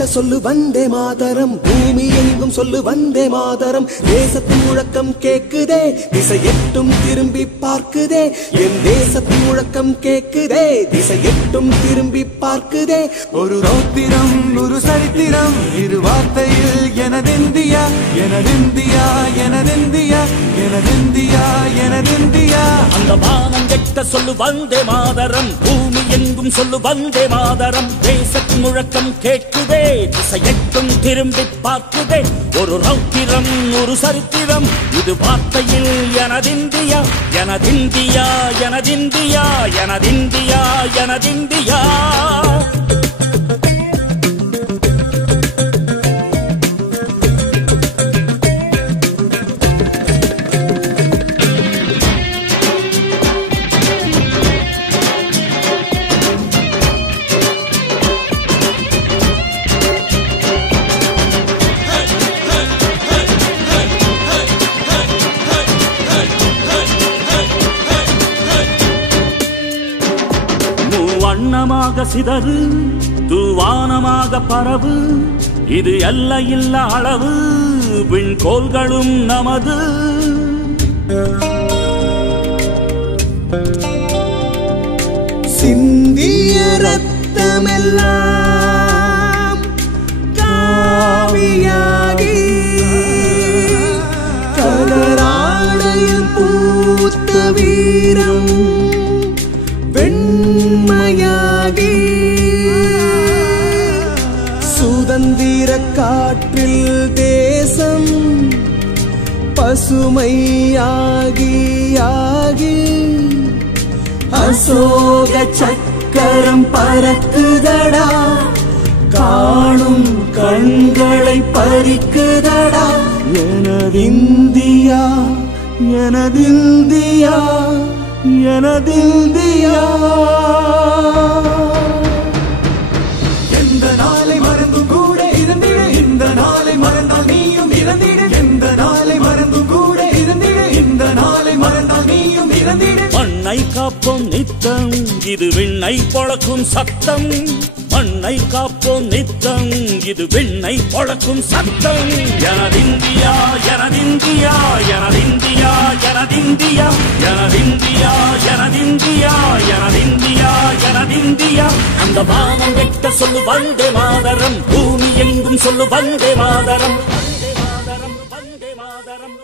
கெட்ட சொல்லு வந்தே மாதரம் பூமி எங்கும் சொல்லு வந்தே மாதரம் தேசத்தின் முழக்கம் கேக்குதே திசை எட்டும் திரும்பி பார்க்குதே என் தேசத்தின் முழக்கம் கேக்குதே திசை எட்டும் திரும்பி பார்க்குதே ஒரு ரௌத்திரம் ஒரு சரித்திரம் இரு வார்த்தையில் எனதிந்தியா எனதிந்தியா எனதிந்தியா எனதிந்தியா எனதிந்தியா அந்த வானம் கெட்ட சொல்லு வந்தே மாதரம் பூமி எங்கும் சொல்லு வந்தே மாதரம் தேசத்தின் முழக்கம் கேட்குதே திசை எட்டும் திரும்பி பார்க்குதே ஒரு ரௌத்திரம் ஒரு சரித்திரம் இது வார்த்தையில் எனதிந்தியா எனதிந்தியா எனதிந்தியா எனதிந்தியா எனதிந்தியா வண்ணமாக சிதறு தூவானமாக பரவு இது எல்லையில்ல அளவு விண்கோள்களும் நமது சிந்திய ரத்தமெல்லாம் காவியாகி கதராடையில் பூத்த வீரம் வெண்மையாகி சுதந்திர காற்றில் தேசம் பசுமையாகி ஆகி அசோக சக்கரம் பறக்குதடா காணும் கண்களை பறிக்குதடா எனதிந்தியா எனதிந்தியா எனதிந்தியா எந்த நாளை மறந்தும் கூட இருந்திட இந்த நாளை மறந்தால் நீயும் இறந்திட எந்த நாளை மறந்தும் கூட இருந்திட இந்த நாளை மறந்தால் நீயும் இறந்திட மண்ணை காப்போம் நித்தம் இது விண்ணை பொழக்கும் சத்தம் மண்ணை காப்போம் நித்தம் இது விண்ணை பொழக்கும் சத்தம் எனதிந்தியா எனதிந்தியா எனதிந்தியா எனதிந்தியா எனதிந்தியா எனதிந்தியா எனதிந்தியா எனதிந்தியா அந்த வானம் கெட்ட சொல்லு வந்தே மாதரம் பூமி எங்கும் சொல்லு வந்தே மாதரம் வந்தே மாதரம் வந்தே மாதரம்